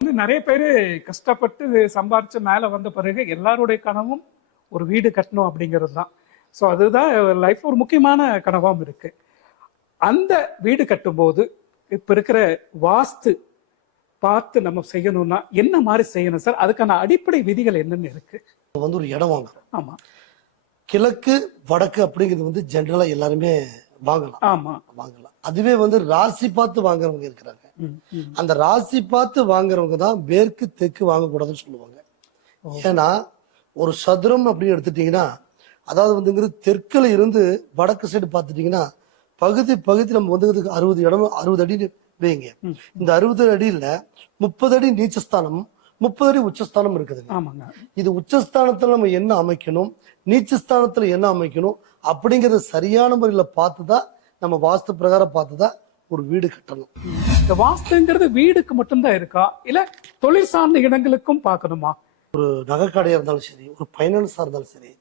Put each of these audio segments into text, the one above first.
நிறைய பேரு கஷ்டப்பட்டு சம்பாரிச்சு மேல வந்த பிறகு எல்லாருடைய கனவும் ஒரு வீடு கட்டணும் அப்படிங்கிறது தான். ஸோ அதுதான் லைஃப் ஒரு முக்கியமான கனவாகவும் இருக்கு. அந்த வீடு கட்டும்போது இப்ப இருக்கிற வாஸ்து பார்த்து நம்ம செய்யணும்னா என்ன மாதிரி செய்யணும் சார்? அதுக்கான அடிப்படை விதிகள் என்னன்னு இருக்கு? வந்து ஒரு இடம் வாங்குறோம். ஆமா, கிழக்கு வடக்கு அப்படிங்கிறது வந்து ஜென்ரலா எல்லாருமே வாங்கலாம். ஆமா, வாங்கலாம். அதுவே வந்து ராசி பார்த்து வாங்குறவங்க இருக்கிறாங்க. அந்த ராசி பார்த்து வாங்குறவங்க தான் மேற்கு தெற்கு வாங்கக்கூடாதுன்னு சொல்லுவாங்க. ஏன்னா ஒரு சதுரம் அப்படின்னு எடுத்துட்டீங்கன்னா, அதாவது வந்து தெற்குல இருந்து வடக்கு சைடு பார்த்துட்டீங்கன்னா பகுதி நம்ம வந்து 60 இடம் 60 அடி வைங்க. இந்த 60 அடியில 30 அடி நீச்சஸ்தானம் 30 அடி உச்சஸ்தானம் இருக்குதுங்க. இது உச்சஸ்தானத்துல நம்ம என்ன அமைக்கணும், நீச்சஸ்தானத்துல என்ன அமைக்கணும் அப்படிங்கறத சரியான முறையில பார்த்துதான் நம்ம வாஸ்து பிரகாரம் பார்த்துதான் ஒரு வீடு கட்டணும். இந்த வாஸ்துங்கிறது வீடுக்கு மட்டும்தான் இருக்கா, இல்ல தொழில் சார்ந்த இடங்களுக்கும் பார்க்கணுமா? ஒரு நகைக்கடையா இருந்தாலும் சரி, ஒரு பைனான்ஸா இருந்தாலும் சரி,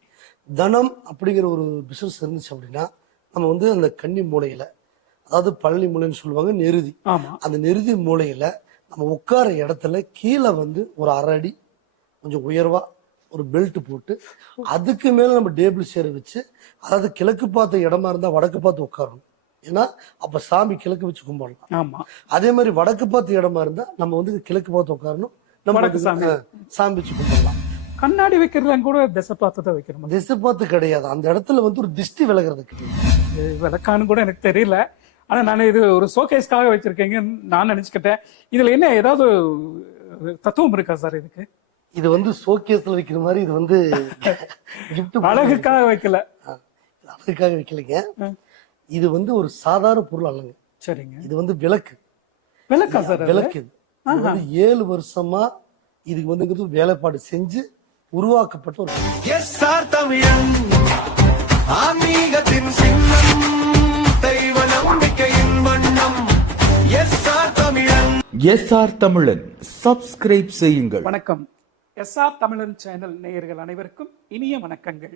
தனம் அப்படிங்கிற ஒரு பிசினஸ் இருந்துச்சு அப்படின்னா நம்ம வந்து அந்த கன்னி மூலையில, அதாவது பழனி மூலைன்னு சொல்லுவாங்க, நெருதி. அந்த நெருதி மூலையில நம்ம உட்கார இடத்துல கீழே வந்து ஒரு 1/2 அடி கொஞ்சம் உயர்வா ஒரு பெல்ட் போட்டு அதுக்கு மேல நம்ம டேபிள் சேர் வச்சு, அதாவது கிழக்கு பார்த்த இடமா இருந்தா வடக்கு பார்த்து உட்காரணும். ஏன்னா அப்ப சாமி கிழக்கு வச்சு கும்பிடலாம். அதே மாதிரி வடக்கு பார்த்த இடமா இருந்தா நம்ம வந்து கிழக்கு பார்த்து உட்காரணும், நம்ம சாமி வச்சு கும்பிடலாம். கண்ணாடி வைக்கிறதுல கூட திசை பார்த்து தான் வைக்கிறோம். திசை பார்த்து கிடையாது, அந்த இடத்துல வந்து ஒரு திஷ்டி விலகிறதுக்கு விளக்கான்னு கூட எனக்கு தெரியல. ஆனா நான் இது ஒரு ஷோகேஸ்க்காக வச்சிருக்கேங்கன்னு நான் நினைச்சுக்கிட்டேன். இதுல என்ன ஏதாவது தத்துவம் இருக்கா சார் இதுக்கு? இது வந்து ஷோகேஸ்ல வைக்கிற மாதிரி, இது வந்து அழகுக்காக வைக்கல, அழகுக்காக வைக்கலைங்க. இது வந்து ஒரு சாதாரண பொருள் அல்லங்க. சரிங்க. இது வந்து விளக்கு. விளக்கா சார்? விளக்கு. இது வந்து 7 வருஷமா இதுக்கு வந்து வேலைப்பாடு செஞ்சு உருவாக்கப்பட்ட ஒரு தமிழன் ஆன்மீகத்தின் சின்னம், தெய்வ நம்பிக்கையின் வண்ணம். எஸ்ஆர் தமிழன் சப்ஸ்கிரைப் செய்யுங்கள். வணக்கம். எஸ்ஆர் தமிழன் சேனல் நேயர்கள் அனைவருக்கும் இனிய வணக்கங்கள்.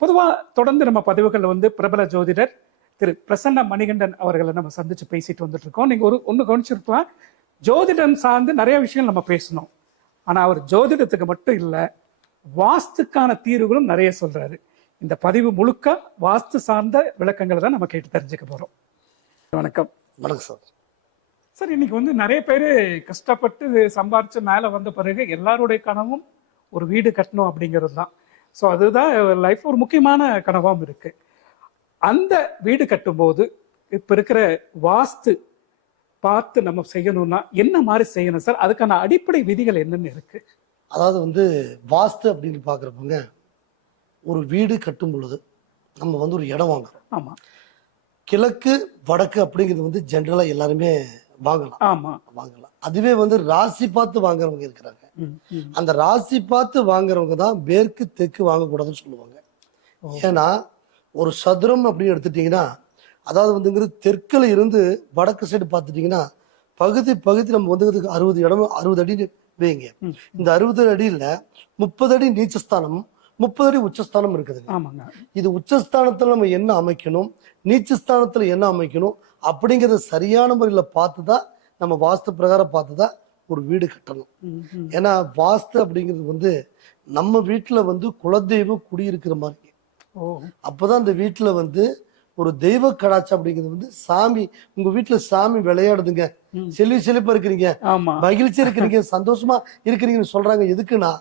பொதுவா தொடர்ந்து நம்ம பதிவுகள் வந்து பிரபல ஜோதிடர் திரு பிரசன்ன மணிகண்டன் அவர்களை நம்ம சந்திச்சு பேசிட்டு வந்துட்டு இருக்கோம். நீங்க ஒண்ணு கவனிச்சிருக்கலாம், ஜோதிடம் சார்ந்து நிறைய விஷயங்கள் நம்ம பேசணும். ஆனா அவர் ஜோதிடத்துக்கு மட்டும் இல்ல, வாஸ்துக்கான தீர்வுகளும் நிறைய சொல்றாரு. இந்த பதிவு முழுக்க வாஸ்து சார்ந்த விளக்கங்களை தான் நம்ம கேட்டு தெரிஞ்சுக்க போறோம். வணக்கம். வணக்கம் சார். சார், இன்னைக்கு வந்து நிறைய பேரு கஷ்டப்பட்டு சம்பாரிச்சு மேல வந்த பிறகு எல்லாருடைய கனவும் ஒரு வீடு கட்டணும் அப்படிங்கிறது தான். ஸோ அதுதான் லைஃப் ஒரு முக்கியமான கனவாகவும் இருக்கு. அந்த வீடு கட்டும்போது இப்ப இருக்கிற வாஸ்து பார்த்து நம்ம செய்யணும்னா என்ன மாதிரி செய்யணும் சார்? அதுக்கான அடிப்படை விதிகள் என்னன்னு இருக்கு? அதாவது வந்து வாஸ்து அப்படின்னு பாக்குறப்பங்க, ஒரு வீடு கட்டும் பொழுது நம்ம வந்து ஒரு இடம் வாங்குறோம். ஆமா. கிழக்கு வடக்கு அப்படிங்கிறது வந்து ஜென்ரலா எல்லாருமே வாங்கலாம். ஆமா, வாங்கலாம். அதுவே வந்து ராசி பார்த்து வாங்குறவங்க இருக்கிறாங்க. அந்த ராசி பார்த்து வாங்குறவங்க தான் மேற்கு தெற்கு வாங்கக்கூடாதுன்னு சொல்லுவாங்க. ஏன்னா ஒரு சதுரம் அப்படின்னு எடுத்துட்டீங்கன்னா, அதாவது வந்து தெற்குல இருந்து வடக்கு சைடு பார்த்துட்டீங்கன்னா பகுதி நம்ம வந்து 60 இடம் 60 அடி வைங்க. இந்த 60 அடியில 30 அடி நீச்சஸ்தானம் 30 அடி உச்சஸ்தானம் இருக்குதுங்க. இது உச்சஸ்தானத்துல நம்ம என்ன அமைக்கணும், நீச்சஸ்தானத்துல என்ன அமைக்கணும் அப்படிங்கறத சரியான முறையில பார்த்துதான் நம்ம வாஸ்து பிரகாரம் பார்த்துதான் ஒரு வீடு கட்டணும். ஏன்னா வாஸ்து அப்படிங்கிறது வந்து நம்ம வீட்டுல வந்து குலதெய்வம் குடியிருக்கிற மாதிரி. அப்பதான் அந்த வீட்டுல வந்து ஒரு தெய்வ கடாட்சி அப்படிங்கிறது வந்து சாமி, உங்க வீட்டுல சாமி விளையாடுதுங்க, செழிப்பா இருக்கிறீங்க, மகிழ்ச்சி இருக்கிறீங்க, சந்தோஷமா இருக்கிறீங்கன்னு சொல்றாங்க. எதுக்குன்னா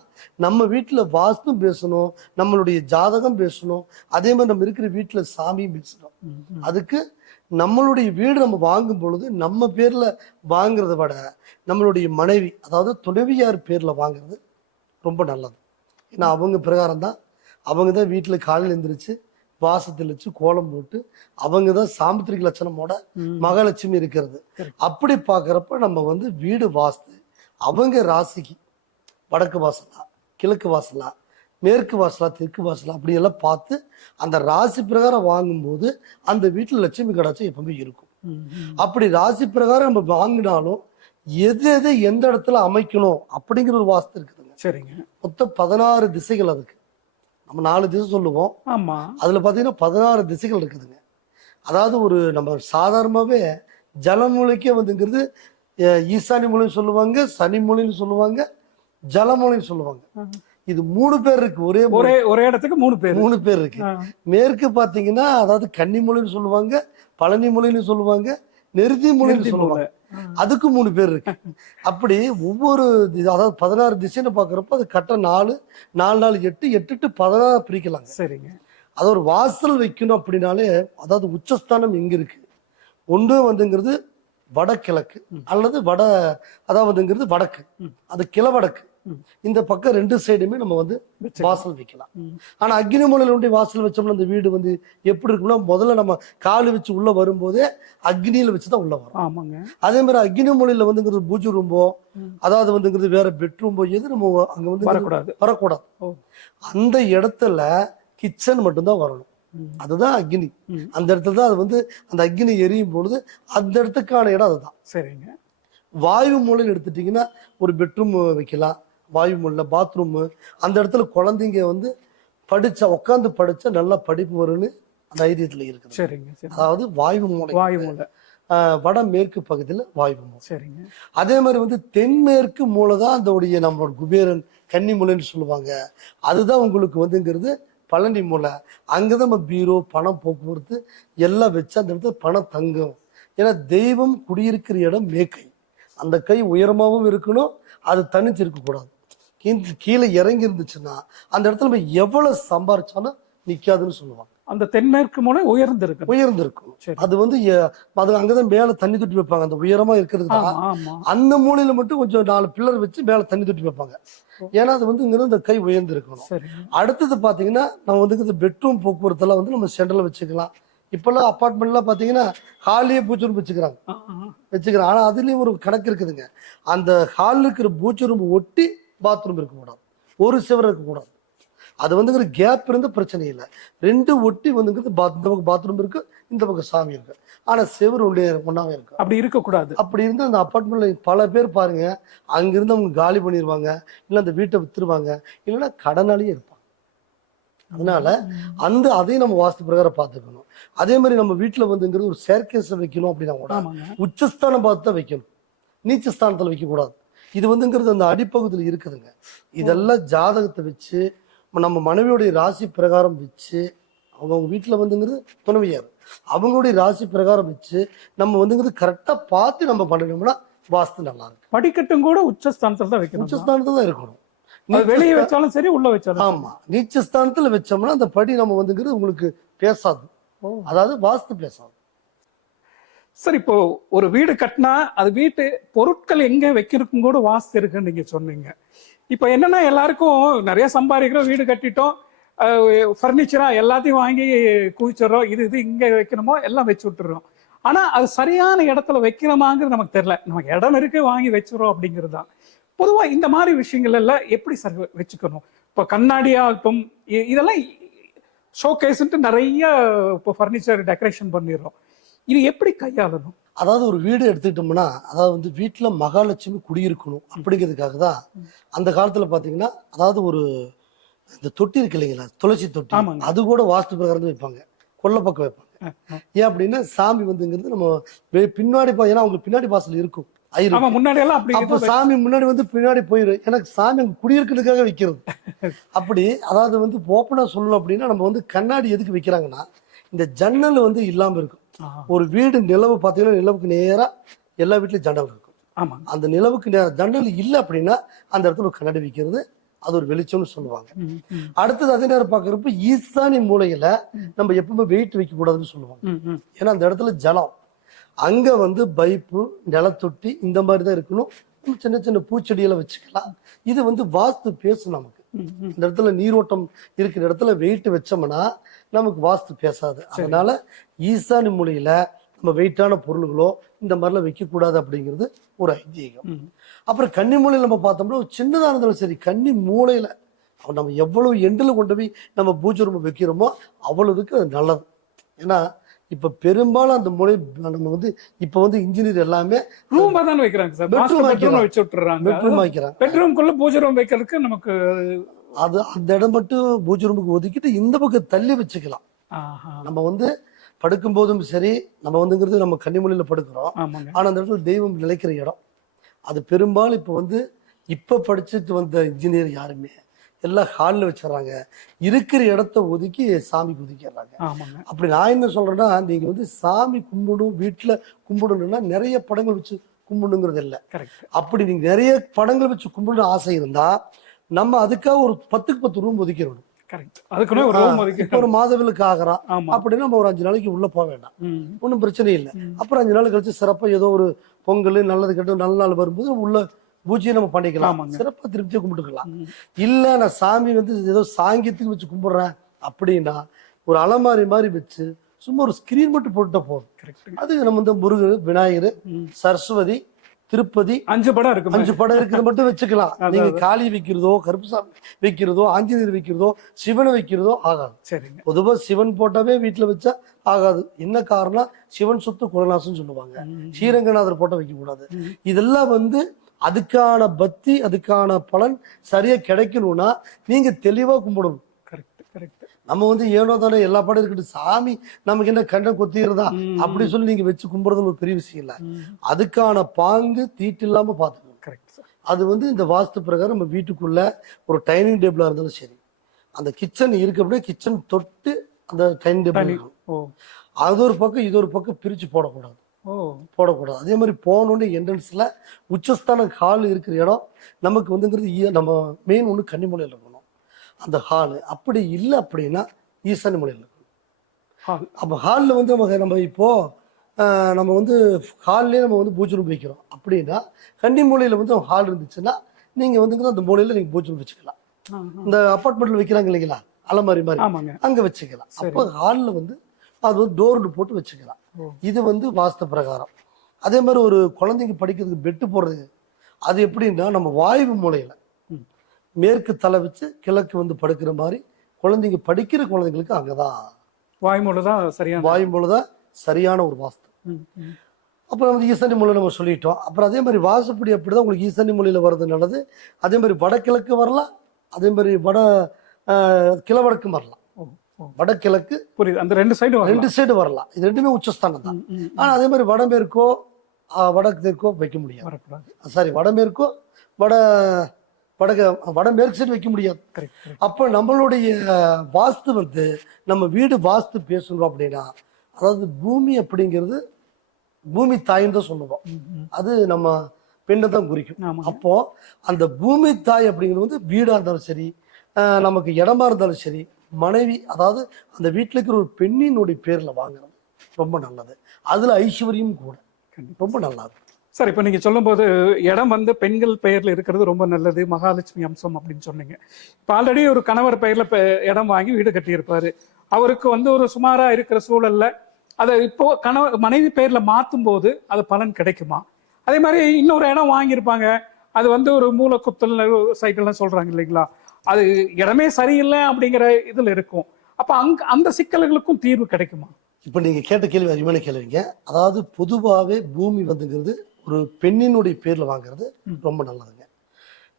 நம்ம வீட்டுல வாஸ்து பேசணும், நம்மளுடைய ஜாதகம் பேசணும், அதே மாதிரி நம்ம இருக்கிற வீட்டுல சாமியும் பேசணும். அதுக்கு நம்மளுடைய வீடு நம்ம வாங்கும் பொழுது நம்ம பேர்ல வாங்குறத விட நம்மளுடைய மனைவி, அதாவது துணைவியார் பேர்ல வாங்குறது ரொம்ப நல்லது. ஏன்னா அவங்க பிரகாரம் தான், அவங்க தான் வீட்டுல காலையில் எழுந்திரிச்சு வாசத்தில் வச்சு கோலம் போட்டு அவங்க தான் சாமுத்திரிக லட்சணமோட மகாலட்சுமி இருக்கிறது. அப்படி பாக்குறப்ப நம்ம வந்து வீடு வாஸ்து அவங்க ராசிக்கு வடக்கு வாசலா, கிழக்கு வாசலா, மேற்கு வாசலா, தெற்கு வாசலா அப்படி எல்லாம் பார்த்து அந்த ராசி பிரகாரம் வாங்கும்போது அந்த வீட்டுல லட்சுமி கடாட்சம் எப்பவுமே இருக்கும். அப்படி ராசி பிரகாரம் நம்ம வாங்கினாலும் எது எந்த இடத்துல அமைக்கணும் அப்படிங்கிற ஒரு வாஸ்து இருக்குதுங்க. சரிங்க. மொத்தம் 16 திசைகள். அதுக்கு நம்ம 4 திசை சொல்லுவோம். ஆமா. அதுல பாத்தீங்கன்னா 16 திசைகள் இருக்குதுங்க. அதாவது ஒரு நம்ம சாதாரணமாவே ஜலமூலைக்கே வந்துங்கிறது ஈசானி மூலைன்னு சொல்லுவாங்க, சனி மூலைன்னு சொல்லுவாங்க, ஜல மூலைன்னு சொல்லுவாங்க. இது 3 பேர் இருக்கு. ஒரே இடத்துக்கு 3 பேர் இருக்கு. மேற்கு பாத்தீங்கன்னா அதாவது கன்னி மூலைன்னு சொல்லுவாங்க, பழனி மூலைன்னு சொல்லுவாங்க, நெருதி மூலைன்னு சொல்லுவாங்க. அதுக்கு 3 பேர் இருக்கு. அப்படி ஒவ்வொரு அதாவது 16 திசைன்னு பாக்குறப்ப அது கட்ட 4 4 8 8 to 16 பிரிக்கலாங்க. சரிங்க. அது ஒரு வாசல் வைக்கணும் அப்படின்னாலே அதாவது உச்சஸ்தானம் எங்க இருக்கு, ஒன்று வந்துங்கிறது வடகிழக்கு அல்லது அதாவதுங்கிறது வடக்கு, அது கிழவடக்கு. இந்த பக்கம் 2 சைடுமே நம்ம வந்து வாசல் வைக்கலாம். ஆனா அக்னி மூலையில ஒண்டி வாசல் வச்சோம்னா அந்த வீடு வந்து எப்படி இருக்கும்னா, முதல்ல நம்ம காலு வச்சு உள்ள வரும்போதே அக்னியில வச்சுதான் உள்ள வரும். ஆமாங்க. அதே மாதிரி அக்னி மூலையில வந்துங்கிறது பூஜை ரூம்போ அதாவது வந்துங்கிறது வேற பெட்ரூம்போ எது நம்ம அங்க வந்து வரக்கூடாது. அந்த இடத்துல கிச்சன் மட்டும்தான் வரணும். அதுதான் அக்னி. அந்த இடத்துல தான் அது வந்து அந்த அக்னி எரியும் பொழுது அந்த இடத்துக்கான இடம் அதுதான். சரிங்க. வாயு மூலைன்னு எடுத்துட்டீங்கன்னா ஒரு பெட்ரூம் வைக்கலாம், வாயு மூலையில பாத்ரூம், அந்த இடத்துல குழந்தைங்க வந்து உட்காந்து படிச்சா நல்லா படிப்பு வரும்னு அந்த ஐதியத்துல இருக்குது. சரிங்க. அதாவது வாயு மூலை வடமேற்கு பகுதியில் வாயு மூலை. சரிங்க. அதே மாதிரி வந்து தென்மேற்கு மூலை தான் அந்த நம்மளோட குபேரன் கன்னி மூலைன்னு சொல்லுவாங்க. அதுதான் உங்களுக்கு வந்துங்கிறது பழனி மூலை. அங்கதான் நம்ம பீரோ பணம் போக்குவரத்து எல்லாம் வச்சு அந்த இடத்துல பணம் தங்கும். ஏன்னா தெய்வம் குடியிருக்கிற இடம் மேற்கை. அந்த கை உயரமாகவும் இருக்கணும், அது தனிச்சு இருக்கக்கூடாது. கீழே இறங்கி இருந்துச்சுன்னா அந்த இடத்துல நம்ம எவ்வளவு சம்பாரிச்சாலும் நிக்காதுன்னு சொல்லுவாங்க. அந்த தென்மேற்கு மூலை உயர்ந்திருக்கும். அது வந்து அது அங்கதான் மேல தண்ணி தொட்டி வைப்பாங்க. அந்த உயரமா இருக்கிறதுக்கு அந்த மூலையில மட்டும் கொஞ்சம் 4 பில்லர் வச்சு மேல தண்ணி தொட்டி வைப்பாங்க. ஏன்னா அது வந்து இங்க இந்த கை உயர்ந்து இருக்கணும். அடுத்தது பாத்தீங்கன்னா நம்ம வந்து பெட்ரூம் போக்குவரத்து எல்லாம் வந்து நம்ம சென்டர்ல வச்சுக்கலாம். இப்பெல்லாம் அப்பார்ட்மெண்ட்லாம் பாத்தீங்கன்னா ஹாலியே பூஜை ரூம் வச்சுக்கிறாங்க. ஆனா அதுலயும் ஒரு கணக்கு இருக்குதுங்க. அந்த ஹால் இருக்கிற பூஜை ரூம் ஒட்டி பாத்ரூம் இருக்கக்கூடாது, ஒரு சிவர் இருக்கக்கூடாது. அது வந்து கேப் இருந்து பிரச்சனை இல்லை. 2 ஒட்டி வந்து இந்த பக்கம் பாத்ரூம் இருக்கு, இந்த பக்கம் சாமி இருக்கு. ஆனா செவர் ஒன்னாவே இருக்கு. அப்படி இருக்கக்கூடாது. அப்படி இருந்து அந்த அப்பார்ட்மெண்ட்ல பல பேர் பாருங்க, அங்கிருந்து அவங்க காலி பண்ணிடுவாங்க, இல்ல அந்த வீட்டை வித்துருவாங்க, இல்லைன்னா கடனாலேயே இருப்பாங்க. அதனால அதையும் நம்ம வாஸ்து பிரகாரம் பார்த்துக்கணும். அதே மாதிரி நம்ம வீட்டுல வந்துங்கிறது ஒரு சேர்க்கேஸ் வைக்கணும் அப்படின்னா கூட உச்சஸ்தானம் பார்த்து தான் வைக்கணும், நீச்சஸ்தானத்துல வைக்க கூடாது. இது வந்துங்கிறது அந்த அடிப்பகுதியில் இருக்குதுங்க. இதெல்லாம் ஜாதகத்தை வச்சு நம்ம மனைவியோடைய ராசி பிரகாரம் வச்சு அவங்க வீட்டுல வந்துங்கிறது துணைவியார் அவங்களுடைய ராசி பிரகாரம் வச்சு நம்ம வந்துங்கிறது கரெக்டா பார்த்து நம்ம பண்ணணும்னா வாஸ்து நல்லா இருக்கு. படிக்கட்டும் கூட உச்சஸ்தானத்துல தான் வைக்கணும். உச்சஸ்தானத்துல தான் இருக்கணும். வெளியே வச்சாலும் சரி, உள்ள வச்சாலும். ஆமா, நீச்சஸ்தானத்துல வச்சோம்னா அந்த படி நம்ம வந்துங்கிறது உங்களுக்கு பேசாது, அதாவது வாஸ்து பேசாது. சரி, இப்போ ஒரு வீடு கட்டினா அது வீட்டு பொருட்கள் எங்க வைக்கிறதுக்கும் கூட வாஸ்து இருக்குன்னு நீங்க சொன்னீங்க. இப்ப என்னன்னா எல்லாருக்கும் நிறைய சம்பாதிக்கிறோம், வீடு கட்டிட்டோம், ஃபர்னிச்சரா எல்லாத்தையும் வாங்கி குவிச்சிடறோம், இது இங்க வைக்கணுமோ எல்லாம் வச்சு விட்டுறோம். ஆனா அது சரியான இடத்துல வைக்கிறோமாங்கிறது நமக்கு தெரியல. நமக்கு இடம் இருக்கு, வாங்கி வச்சிடறோம் அப்படிங்கிறது தான். பொதுவா இந்த மாதிரி விஷயங்கள் எல்லாம் எப்படி சரி வச்சுக்கணும்? இப்போ கண்ணாடியா இருக்கும், இதெல்லாம் ஷோகேஸ்ன்ட்டு நிறைய இப்போ ஃபர்னிச்சர் டெக்கரேஷன் பண்ணிடுறோம். இது எப்படி கையாளணும்? அதாவது ஒரு வீடு எடுத்துக்கிட்டோம்னா, அதாவது வந்து வீட்டுல மகாலட்சுமி குடியிருக்கணும் அப்படிங்கிறதுக்காக தான் அந்த காலத்துல பாத்தீங்கன்னா, அதாவது ஒரு இந்த தொட்டி இருக்கு இல்லைங்களா, துளசி தொட்டி, அது கூட வாஸ்து பிரகாரம் வைப்பாங்க, கொல்ல பக்கம் வைப்பாங்க. ஏன் அப்படின்னா சாமி வந்துங்கிறது நம்ம பின்னாடி ஏன்னா அவங்க பின்னாடி வாசல் இருக்கும், முன்னாடி எல்லாம் அப்படி சாமி முன்னாடி வந்து பின்னாடி போயிடும். எனக்கு சாமி குடியிருக்கிறதுக்காக வைக்கிறது அப்படி. அதாவது வந்து ஓப்பனா சொல்லணும் அப்படின்னா, நம்ம வந்து கண்ணாடி எதுக்கு வைக்கிறாங்கன்னா, இந்த ஜன்னல் வந்து இல்லாம இருக்கும். ஒரு வீடு நிலவு பாத்தீங்கன்னா நிலவுக்கு நேரா எல்லா வீட்லயும் ஜன்னல் இருக்கும். அந்த நிலவுக்கு ஜன்னல் இல்லை அப்படின்னா அந்த இடத்துல கண்ணாடி வைக்கிறது அது ஒரு வெளிச்சம்னு சொல்லுவாங்க. அடுத்தது அதே நேரம் பாக்குறப்ப ஈசானி மூலையில நம்ம எப்பவுமே வெயிட் வைக்க கூடாதுன்னு சொல்லுவாங்க. ஏன்னா அந்த இடத்துல ஜலம், அங்க வந்து பைப்பு, நிலத்தொட்டி இந்த மாதிரி தான் இருக்கணும். சின்ன சின்ன பூச்செடிகளை வச்சுக்கலாம். இது வந்து வாஸ்து பேசும் நமக்கு. இந்த இடத்துல நீரோட்டம் இருக்கிற இடத்துல வெயிட் வச்சோம்னா நமக்கு வாஸ்து பேசாது. அதனால ஈசானி மூலையில நம்ம வெயிட்டான பொருள்களோ இந்த மாதிரிலாம் வைக்க கூடாது அப்படிங்கிறது ஒரு ஐதீகம். அப்புறம் கன்னி மூலையில நம்ம பார்த்தோம்னா சின்னதா இருந்தாலும் சரி, கன்னி மூலையில நம்ம எவ்வளவு எண்டில் கொண்டு போய் நம்ம பூஜை ரூம் வைக்கிறோமோ அவ்வளவுக்கு அது நல்லது. ஏன்னா இப்ப பெரும்பாலும் அந்த மூலை நம்ம வந்து இப்ப வந்து இன்ஜினியர் எல்லாமே ரூம் தான் வைக்கிறாங்க சார், பெட்ரூம் வச்சு விட்டுறாங்க. பெட்ரூம் வைக்கிறாங்க, பெட்ரூம்குள்ள பூஜை ரூம் வைக்கிறதுக்கு நமக்கு அது அந்த இடம் மட்டும் பூஜை ரூமுக்கு ஒதுக்கிட்டு இந்த பக்கம் தள்ளி வச்சுக்கலாம். நம்ம வந்து படுக்கும் போதும் சரி, நம்ம வந்துங்கிறது நம்ம கன்னிமொழியில படுக்கிறோம், ஆனா அந்த இடத்துல தெய்வம் நிலைக்கிற இடம். அது பெரும்பாலும் இப்போ வந்து இப்போ படிச்சுட்டு வந்த இன்ஜினியர் யாருமே எல்லாம் ஹாலில் வச்சிடறாங்க, இருக்கிற இடத்த ஒதுக்கி சாமிக்கு ஒதுக்கிடுறாங்க. ஆமாங்க. அப்படி நான் என்ன சொல்றேன்னா, நீங்க வந்து சாமி கும்பிடும் வீட்டில் கும்பிடணும்னா நிறைய படங்கள் வச்சு கும்பிடுங்கிறது இல்லை. கரெக்ட். அப்படி நீங்க நிறைய படங்கள் வச்சு கும்பிடணும் ஆசை இருந்தா நம்ம அதுக்காக ஒரு 10க்கு 10 ரூம் ஒதுக்கிடணும். கரெக்ட். அதுக்குன்னு ஒரு ரூம் ஒதுக்கி இப்போ ஒரு மாதவிலுக்கு ஆகிறான் ஆமா. அப்படின்னா நம்ம ஒரு 5 நாளைக்கு உள்ள போக வேண்டாம், ம். ஒன்றும் பிரச்சனை இல்லை. அப்புறம் 5 நாள் கழிச்சு சிறப்பா ஏதோ ஒரு பொங்கல் நல்லது கெட்ட நல்ல நாள் வரும்போது உள்ள பூஜையை நம்ம பண்ணிக்கலாம், ஆமாங்க. சிறப்பா திருப்தியை கும்பிட்டுக்கலாம். இல்ல நான் சாமி வந்து ஏதோ சாங்கியத்துக்கு வச்சு கும்பிடுறேன் அப்படின்னா ஒரு அலமாரி மாதிரி வச்சு சும்மா ஒரு ஸ்கிரீன் மட்டும் போட்டுட்டா போதும். கரெக்ட். அது நம்ம வந்து முருகர், விநாயகர், சரஸ்வதி, திருப்பதி 5 படம் இருக்கு. 5 படம் இருக்கிறத மட்டும் வச்சுக்கலாம். நீங்க காளி வைக்கிறதோ, கருப்புசாமி வைக்கிறதோ, ஆஞ்சநேயர் வைக்கிறதோ, சிவனை வைக்கிறதோ ஆகாது. சரிங்க. பொதுவா சிவன் போட்டாவே வீட்டுல வச்சா ஆகாது. என்ன காரணம்? சிவன் சொத்து குலநாசம் சொல்லுவாங்க. ஸ்ரீரங்கநாதர் போட்டா வைக்க கூடாது. இதெல்லாம் வந்து அதுக்கான பக்தி, அதுக்கான பலன் சரியா கிடைக்கணும்னா நீங்க தெளிவா கும்பிடணும். கரெக்ட். கரெக்ட். நம்ம வந்து ஏனோ தானே எல்லா படம் இருக்கட்டும், சாமி நமக்கு என்ன கண்டம் கொத்திடுறதா அப்படி சொல்லி நீங்க வச்சு கும்பிடுறது ஒரு பெரிய விஷயம் இல்ல. அதுக்கான பாங்கு தீட்டு இல்லாம பாத்துக்கணும். Correct sir. அது வந்து இந்த வாஸ்து பிரகாரம் நம்ம வீட்டுக்குள்ள ஒரு டைனிங் டேபிளா இருந்தாலும் சரி, அந்த கிச்சன் இருக்கு அப்படியே கிச்சன் தொட்டு அந்த டைனிங் டேபிள் இருக்கும். ஓ. அது ஒரு பக்கம் இது ஒரு பக்கம் பிரிச்சு போடக்கூடாது. ஓ. போடக்கூடாது. அதே மாதிரி போனோன்னு என்ட்ரன்ஸ்ல உச்சஸ்தான ஹால் இருக்கிற இடம் நமக்கு வந்துங்கிறது நம்ம மெயின் ஒன்று கன்னிமூலையில் இருக்கணும் அந்த ஹாலு. அப்படி இல்லை அப்படின்னா ஈசானி மூலையில் இருக்கணும். ஹால். அப்போ ஹாலில் வந்து நம்ம இப்போ நம்ம வந்து ஹால்லேயே நம்ம வந்து பூஜை ரூம் வைக்கிறோம் அப்படின்னா கன்னி மூலையில் வந்து ஹால் இருந்துச்சுன்னா நீங்கள் வந்துங்கிறது அந்த மூலையில் நீங்கள் பூஜை ரூம் வச்சுக்கலாம். இந்த அப்பார்ட்மெண்ட்டில் வைக்கிறாங்க இல்லைங்களா அலமாரி மாதிரி, ஆமாங்க. அங்கே வச்சுக்கலாம். அப்போ ஹாலில் வந்து அது வந்து டோர்னு போட்டு வச்சுக்கலாம். இது வந்து வாஸ்து பிரகாரம். அதே மாதிரி ஒரு குழந்தைங்க படிக்கிறதுக்கு பெட்டு போடுறது அது எப்படின்னா நம்ம வாயு மூலையில மேற்கு தலை வச்சு கிழக்கு வந்து படுக்கிற மாதிரி குழந்தைங்க படிக்கிற குழந்தைங்களுக்கு அங்கதான் வாய்மூல தான் சரியான வாயு மூலைதான் சரியான ஒரு வாஸ்து. அப்புறம் வந்து ஈசானி மூலை நம்ம சொல்லிட்டோம். அப்புறம் அதே மாதிரி வாசுப்படி அப்படிதான் உங்களுக்கு ஈசானி மூலையில வர்றது நல்லது. அதே மாதிரி வடகிழக்கு வரலாம், அதே மாதிரி கிழவடக்கும் வரலாம். வடகிழக்கு புரியுது. அந்த 2 சைடு வரலாம். இது ரெண்டுமே உச்சஸ்தானம் தான். ஆனா அதே மாதிரி வடமேற்கோ வடதேற்கோ வைக்க முடியாது. சாரி, வடமேற்கோ வடமேற்கு சைடு வைக்க முடியாது. அப்ப நம்மளுடைய வாஸ்து வந்து நம்ம வீடு வாஸ்து பேசணும் அப்படின்னா, அதாவது பூமி அப்படிங்கிறது பூமி தாயின்னு தான் சொல்லுவோம். அது நம்ம பெண்ணை தான் குறிக்கும். அப்போ அந்த பூமி தாய் அப்படிங்கிறது வந்து வீடா இருந்தாலும் சரி, நமக்கு இடமா இருந்தாலும் சரி, மனைவி அதாவது அந்த வீட்டில் இருக்கிற ஒரு பெண்ணினுடைய பேர்ல வாங்குறது ரொம்ப நல்லது. அதுல ஐஸ்வர்யம் கூட ரொம்ப நல்லா இருக்கும். சார், இப்போ நீங்க சொல்லும்போது இடம் வந்து பெண்கள் பெயர்ல இருக்கிறது ரொம்ப நல்லது, மகாலட்சுமி அம்சம் அப்படின்னு சொன்னீங்க. இப்போ ஆல்ரெடி ஒரு கணவர் பெயர்ல இடம் வாங்கி வீடு கட்டியிருப்பாரு. அவருக்கு வந்து ஒரு சுமாரா இருக்கிற சூழல்ல அதை இப்போ மனைவி பெயர்ல மாற்றும் போது அது பலன் கிடைக்குமா? அதே மாதிரி இன்னொரு இடம் வாங்கியிருப்பாங்க, அது வந்து ஒரு மூலக்குத்தல் சைக்கிள்லாம் சொல்றாங்க இல்லைங்களா, அது இடமே சரியில்லை அப்படிங்கிற இதுல இருக்கும். அப்ப அந்த சிக்கல்களுக்கும் தீர்வு கிடைக்குமா? இப்ப நீங்க கேட்ட கேள்வி அருமையான கேள்விங்க. அதாவது பொதுவாகவே பூமி வந்துங்கிறது ஒரு பெண்ணினுடைய பேர்ல வாங்குறது ரொம்ப நல்லதுங்க.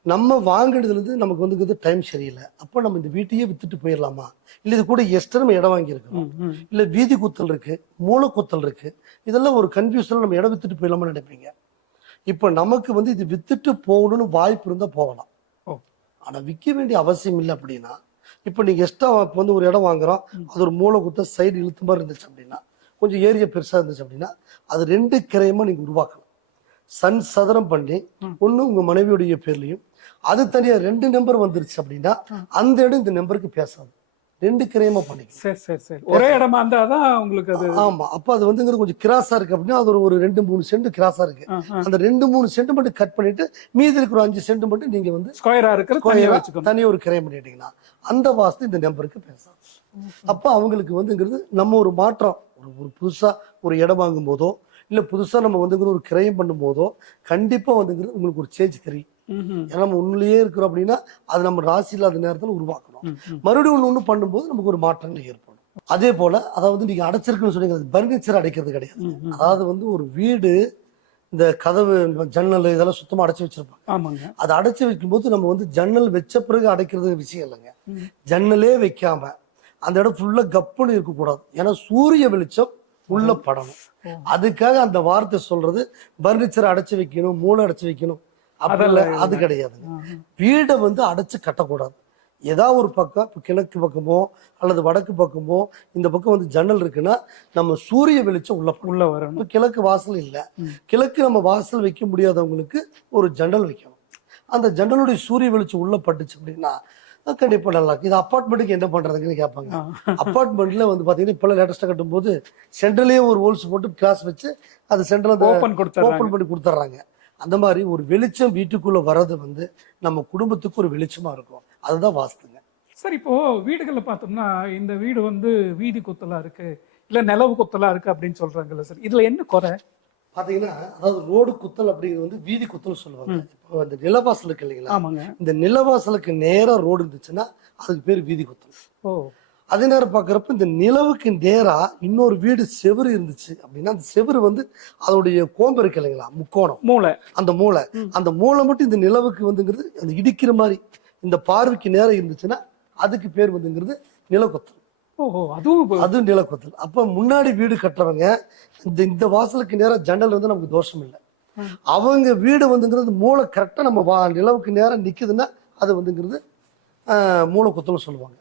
நம்ம வாங்குறதுல இருந்து நமக்கு வந்து டைம் சரியில்லை, அப்ப நம்ம இந்த வீட்டையே வித்துட்டு போயிடலாமா, இல்ல இது கூட எக்ஸ்ட்ரா நம்ம இடம் வாங்கியிருக்கோம், இல்ல வீதி குத்தல் இருக்கு, மூல குத்தல் இருக்கு, இதெல்லாம் ஒரு கன்ஃபியூஷன்ல நம்ம இடம் வித்துட்டு போயிடலாமா நினைப்பீங்க. இப்ப நமக்கு வந்து இது வித்துட்டு போகணும்னு வாய்ப்பு இருந்தா போகலாம். ஆனா விற்க வேண்டிய அவசியம் இல்லை. அப்படின்னா இப்ப நீங்க எக்ஸ்ட்ரா வந்து ஒரு இடம் வாங்குறோம், அது ஒரு மூல குத்த சைடு இழுத்து மாதிரி இருந்துச்சு அப்படின்னா, கொஞ்சம் ஏரியா பெருசா இருந்துச்சு அப்படின்னா, அது 2 கிரயமா நீங்க உருவாக்கலாம். சன் சதுரம் பண்ணி ஒண்ணு உங்க மனைவியுடைய பேர்லயும், அது தனியா 2 நம்பர் வந்துருச்சு அப்படின்னா அந்த இடம் இந்த நம்பருக்கு பேசாது, 2 கிரயமா பண்ணிக்கலாம். ஒரே இடமா இருந்தாதான் உங்களுக்கு அது. ஆமா, அப்ப அது வந்து கொஞ்சம் கிராஸா இருக்கு அப்படின்னா அது ஒரு 2-3 சென்ட் கிராஸா இருக்கு. அந்த 2-3 சென்ட் மட்டும் கட் பண்ணிட்டு மீதி இருக்கிற 5 சென்ட் மட்டும் நீங்க வந்து ஸ்கொயரா இருக்கு தனியா ஒரு கிரயம் பண்ணிட்டீங்கன்னா அந்த வாஸ்து இந்த நம்பருக்கு பேசாது. அப்ப அவங்களுக்கு வந்துங்கிறது நம்ம ஒரு மாற்றம், ஒரு புதுசா ஒரு இடம் வாங்கும் போதோ இல்ல புதுசா நம்ம வந்து ஒரு கிரயம் பண்ணும் போதோ கண்டிப்பா வந்துங்கிறது உங்களுக்கு ஒரு சேஞ்ச் தெரியும். ஏன்னா நம்ம உண்மையிலேயே இருக்கிறோம் அப்படின்னா அது நம்ம ராசி இல்லாத நேரத்தில் உருவாக்கணும். மறுபடியும் ஒண்ணு பண்ணும்போது நமக்கு ஒரு மாற்றங்கள் ஏற்படும். அதே போல அதாவது நீங்க அடைச்சிருக்குன்னு சொன்னீங்க, பர்னிச்சர் அடைக்கிறது கிடையாது. அதாவது வந்து ஒரு வீடு இந்த கதவு ஜன்னல் இதெல்லாம் சுத்தமா அடைச்சு வச்சிருப்பாங்க. அதை அடைச்சு வைக்கும் போது நம்ம வந்து ஜன்னல் வச்ச பிறகு அடைக்கிறது விஷயம் இல்லைங்க. ஜன்னலே வைக்காம அந்த இடம் ஃபுல்லா கப்புன்னு இருக்கக்கூடாது. ஏன்னா சூரிய வெளிச்சம் உள்ள படணும். அதுக்காக அந்த வார்த்தை சொல்றது பர்னிச்சர் அடைச்சு வைக்கணும், மூளை அடைச்சு வைக்கணும் அப்படி அது கிடையாதுங்க. வீடை வந்து அடைச்சு கட்டக்கூடாது. ஏதாவது ஒரு பக்கம் இப்போ கிழக்கு பக்கமோ அல்லது வடக்கு பக்கமோ இந்த பக்கம் வந்து ஜன்னல் இருக்குன்னா நம்ம சூரிய வெளிச்சம் உள்ள வரணும். இப்போ கிழக்கு வாசல் இல்லை, கிழக்கு நம்ம வாசல் வைக்க முடியாதவங்களுக்கு ஒரு ஜன்னல் வைக்கணும். அந்த ஜன்னலுடைய சூரிய வெளிச்சம் உள்ள பட்டுச்சு அப்படின்னா கண்டிப்பா நல்லா இருக்கு. இது அப்பார்ட்மெண்ட்டுக்கு என்ன பண்றதுன்னு கேட்பாங்க. அப்பார்ட்மெண்ட்ல வந்து பாத்தீங்கன்னா இப்ப லேட்டஸ்டா கட்டும் போது சென்ட்ரலயே ஒரு ஹோல்ஸ் போட்டு கிளாஸ் வச்சு அது சென்ட்ரல் ஓப்பன் பண்ணி கொடுத்துட்றாங்க. அந்த மாதிரி ஒரு வெளிச்சம் வீட்டுக்குள்ள வர்றது வந்து நம்ம குடும்பத்துக்கு ஒரு வெளிச்சமா இருக்கும். அதுதான் வாஸ்துங்க. சார், இப்போ வீடுகளில் பார்த்தோம்னா இந்த வீடு வந்து வீதி குத்தலா இருக்கு, இல்ல நிலவு குத்தலா இருக்கு அப்படின்னு சொல்றாங்கல்ல சார், இதுல என்ன குறை? பாத்தீங்கன்னா அதாவது ரோடு குத்தல் அப்படிங்கிறது வந்து வீதி குத்தல் சொல்லுவாங்க. இப்போ இந்த நிலவாசலுக்கு இல்லைங்களா, இந்த நிலவாசலுக்கு நேரா ரோடு இருந்துச்சுன்னா அதுக்கு பேர் வீதி குத்தல். அதே நேரம் பாக்குறப்ப இந்த நிலவுக்கு நேரா இன்னொரு வீடு செவுரு இருந்துச்சு அப்படின்னா அந்த செவுரு வந்து அதோடைய கோம்பு இருக்கு இல்லைங்களா, முக்கோணம் மூளை, அந்த மூளை மட்டும் இந்த நிலவுக்கு வந்துங்கிறது அந்த இடிக்கிற மாதிரி இந்த பார்வைக்கு நேரம் இருந்துச்சுன்னா அதுக்கு பேர் வந்துங்கிறது நிலக்குத்தல். அதுவும் நிலக்குத்தல். அப்ப முன்னாடி வீடு கட்டுறவங்க இந்த வாசலுக்கு நேரம் ஜன்னல் வந்து நமக்கு தோஷம் இல்லை. அவங்க வீடு வந்துங்கிறது மூளை கரெக்டா நம்ம நிலவுக்கு நேரம் நிக்குதுன்னா அது வந்துங்கிறது மூளை குத்தல் சொல்லுவாங்க.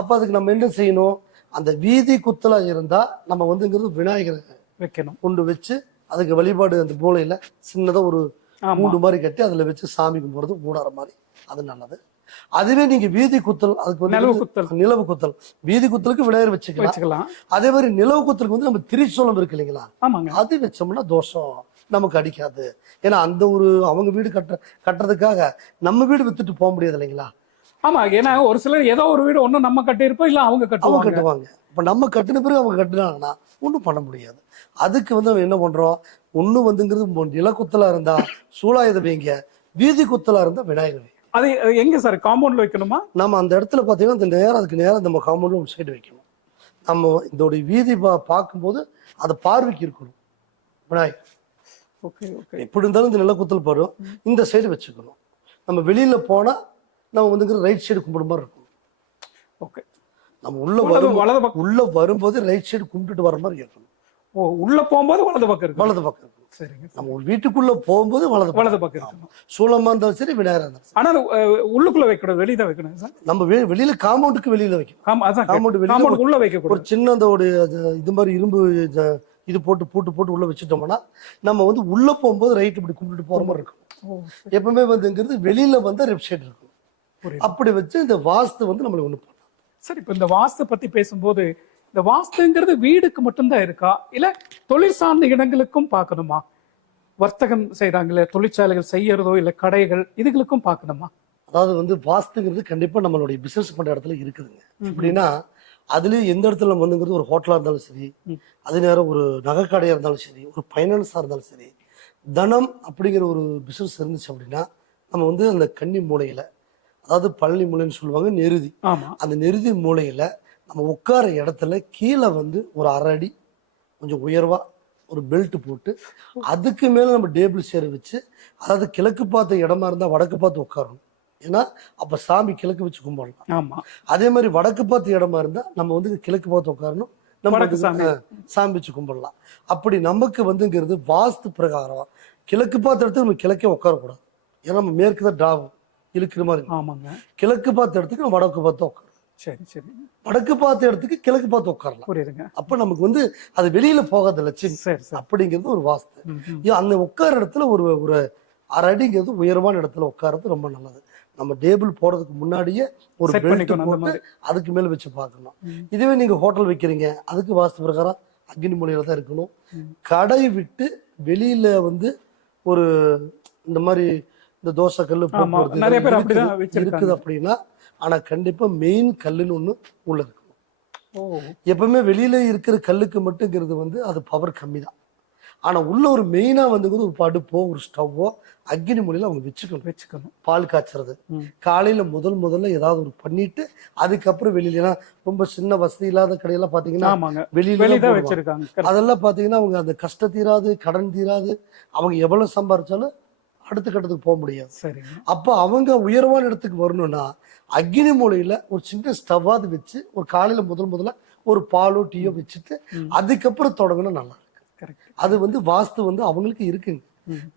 அப்ப அதுக்கு நம்ம என்ன செய்யணும், அந்த வீதி குத்தலா இருந்தா நம்ம வந்துங்கிறது விநாயகர் வைக்கணும், கொண்டு வச்சு அதுக்கு வழிபாடு அந்த மூளையில சின்னதா ஒரு மூண்டு மாதிரி கட்டி அதுல வச்சு சாமி கும்பிடுறது மூடாற மாதிரி, அது நல்லது. அதுவே நீங்க வீதி குத்தல், அதுக்கு நிலவு குத்தல், வீதி குத்தலுக்கு விநாயகர் வச்சுக்கலாம். அதே மாதிரி நிலவு குத்தலுக்கு வந்து நம்ம திரிசூலம் இருக்கு இல்லைங்களா, அது வச்சோம்னா தோஷம் நமக்கு அடிக்காது. ஏன்னா அந்த ஒரு அவங்க வீடு கட்டுறதுக்காக நம்ம வீடு வித்துட்டு போக முடியாது இல்லைங்களா. ஆமா, ஏன்னா ஒரு சிலர் ஏதோ ஒரு வீடு ஒன்னும் நம்ம கட்டியிருப்போம், இல்ல அவங்க கட்டுவாங்க. இப்ப நம்ம கட்டின பிறகு அவங்க கட்டினாங்கன்னா ஒன்றும் பண்ண முடியாது. அதுக்கு வந்து நம்ம என்ன பண்றோம், ஒண்ணு வந்துங்கிறது நிலக்குத்தலா இருந்தா சூலாயுத வைங்க, வீதி குத்தலா இருந்தா விநாயகர். அது எங்க சார், காம்பவுண்ட்ல வைக்கணுமா? நம்ம அந்த இடத்துல பாத்தீங்கன்னா இந்த நேரம் அதுக்கு நேரம் நம்ம காம்பவுண்ட்ல ஒரு சைடு வைக்கணும். நம்ம இதோட வீதி பார்க்கும்போது அது பார்வைக்கு இருக்கணும் விநாயகர். எப்படி இருந்தாலும் இந்த நிலக்குத்தல் படும் இந்த சைடு வச்சுக்கணும். நம்ம வெளியில போனா நம்ம வந்து ரைட் சைடு கும்பிடுற மாதிரி இருக்கும். நம்ம உள்ள வரும்போது ரைட் சைடு கும்பிட்டுட்டு வர மாதிரி இருக்கணும். உள்ள போகும்போது வலது பக்கம் இருக்கும். சரிங்க. நம்ம வீட்டுக்குள்ள போகும்போது வலது பக்கம் இருக்கணும். சூலமா இருந்தாலும் சரி, விநாயகர் இருந்தாலும். ஆனா உள்ளுக்குள்ள வைக்கணும், வெளியில வைக்கணும் சார். நம்ம வெளியில காம்பவுண்டுக்கு வெளியில வைக்கணும். காம்பவுண்ட் உள்ள வைக்க ஒரு சின்ன இது மாதிரி இரும்பு இது போட்டு பூட்டு உள்ள வச்சுட்டோம்னா நம்ம வந்து உள்ள போகும்போது ரைட் இப்படி கும்பிட்டு போற மாதிரி இருக்கும். எப்பவுமே வந்துங்கிறது வெளியில வந்து லெஃப்ட் சைடு இருக்கும். அப்படி வச்சு இந்த வாஸ்து வந்து நம்மளுக்கு ஒண்ணு பண்ணலாம். சரி, இப்ப இந்த வாஸ்து பத்தி பேசும்போது இந்த வாஸ்துங்கிறது வீடுக்கு மட்டும்தான் இருக்கா, இல்ல தொழில் சார்ந்த இடங்களுக்கும் பார்க்கணுமா? வர்த்தகம் செய்யறாங்களே, தொழிற்சாலைகள் செய்யறதோ இல்ல கடைகள், இதுகளுக்கும் பார்க்கணுமா? அதாவது வந்து வாஸ்துங்கிறது கண்டிப்பா நம்மளுடைய பிசினஸ் பண்ற இடத்துல இருக்குதுங்க. எப்படின்னா அதுலயும் எந்த இடத்துல நம்ம வந்துங்கிறது ஒரு ஹோட்டலா இருந்தாலும் சரி, அதே நேரம் ஒரு நகை கடையா இருந்தாலும் சரி, ஒரு பைனான்ஸா இருந்தாலும் சரி, தனம் அப்படிங்கிற ஒரு பிசினஸ் இருந்துச்சு அப்படின்னா நம்ம வந்து அந்த கன்னி மூலையில, அதாவது பழனி மூலைன்னு சொல்லுவாங்க, நெருதி, அந்த நெருதி மூலையில நம்ம உட்கார இடத்துல கீழே வந்து ஒரு 1/2 அடி கொஞ்சம் உயர்வா ஒரு பெல்ட் போட்டு அதுக்கு மேல நம்ம டேபிள் சேர் வச்சு, அதாவது கிழக்கு பார்த்த இடமா இருந்தா வடக்கு பார்த்து உட்காரணும். ஏன்னா அப்ப சாமி கிழக்கு வச்சு கும்பிடலாம். அதே மாதிரி வடக்கு பார்த்த இடமா இருந்தா நம்ம வந்து கிழக்கு பார்த்து உட்காரணும், நம்ம சாமி வச்சு கும்பிடலாம். அப்படி நமக்கு வந்துங்கிறது வாஸ்து பிரகாரம் கிழக்கு பார்த்த இடத்துக்கு நம்ம கிழக்கே உட்காரக்கூடாது. ஏன்னா நம்ம மேற்கு தான் டாகும் இழுக்கிற மாதிரி. கிழக்கு பார்த்த இடத்துக்கு நம்ம வடக்கு பார்த்து உட்காரும். வடக்கு பார்த்த இடத்துக்கு கிழக்கு பார்த்து உட்காரலாம். அப்ப நமக்கு வந்து அது வெளியில போகாத லட்சம் அப்படிங்கிறது ஒரு வாஸ்து. அந்த உட்கார இடத்துல ஒரு 1/2 அடிங்கிறது உயர்வான இடத்துல உட்கார்றது ரொம்ப நல்லது. நம்ம டேபிள் போறதுக்கு முன்னாடியே ஒரு பெல்ட் போட்டு அதுக்கு மேல வச்சு பார்க்கணும். இதுவே நீங்க ஹோட்டல் வைக்கிறீங்க, அதுக்கு வாஸ்து பிரகாரம் அக்னி மூலையில தான் இருக்கணும். கடை விட்டு வெளியில வந்து ஒரு இந்த மாதிரி இந்த தோசை கல்லு இருக்குது அப்படின்னா, ஆனா கண்டிப்பா மெயின் கல்லுன்னு ஒண்ணு உள்ள இருக்கணும். எப்பவுமே வெளியில இருக்கிற கல்லுக்கு மட்டுங்கிறது வந்து அது பவர் கம்மி தான். ஆனா உள்ள ஒரு மெயினா வந்து ஒரு அடுப்போ ஒரு ஸ்டவ்வோ அக்னி மூலையில அவங்க வச்சுக்கணும். பால் காய்ச்சறது காலையில முதல்ல ஏதாவது ஒரு பண்ணிட்டு அதுக்கப்புறம் வெளியில, ரொம்ப சின்ன வசதி இல்லாத கடையெல்லாம் பாத்தீங்கன்னா வெளியில வச்சிருக்காங்க. அதெல்லாம் பாத்தீங்கன்னா அவங்க அந்த கஷ்டம் தீராது, கடன் தீராது, அவங்க எவ்வளவு சம்பாரிச்சாலும் அடுத்த கட்டத்துக்கு போக முடியாது. அப்ப அவங்க உயர்வான இடத்துக்கு வரணும்னா அக்னி மூலையில ஒரு சின்ன ஸ்டவ்வாது வச்சு ஒரு காலையில முதல்ல ஒரு பாலோ டீயோ வச்சுட்டு அதுக்கப்புறம் தொடங்கணும் நல்லா இருக்கு. கரெக்ட். அது வந்து வாஸ்து வந்து அவங்களுக்கு இருக்குங்க.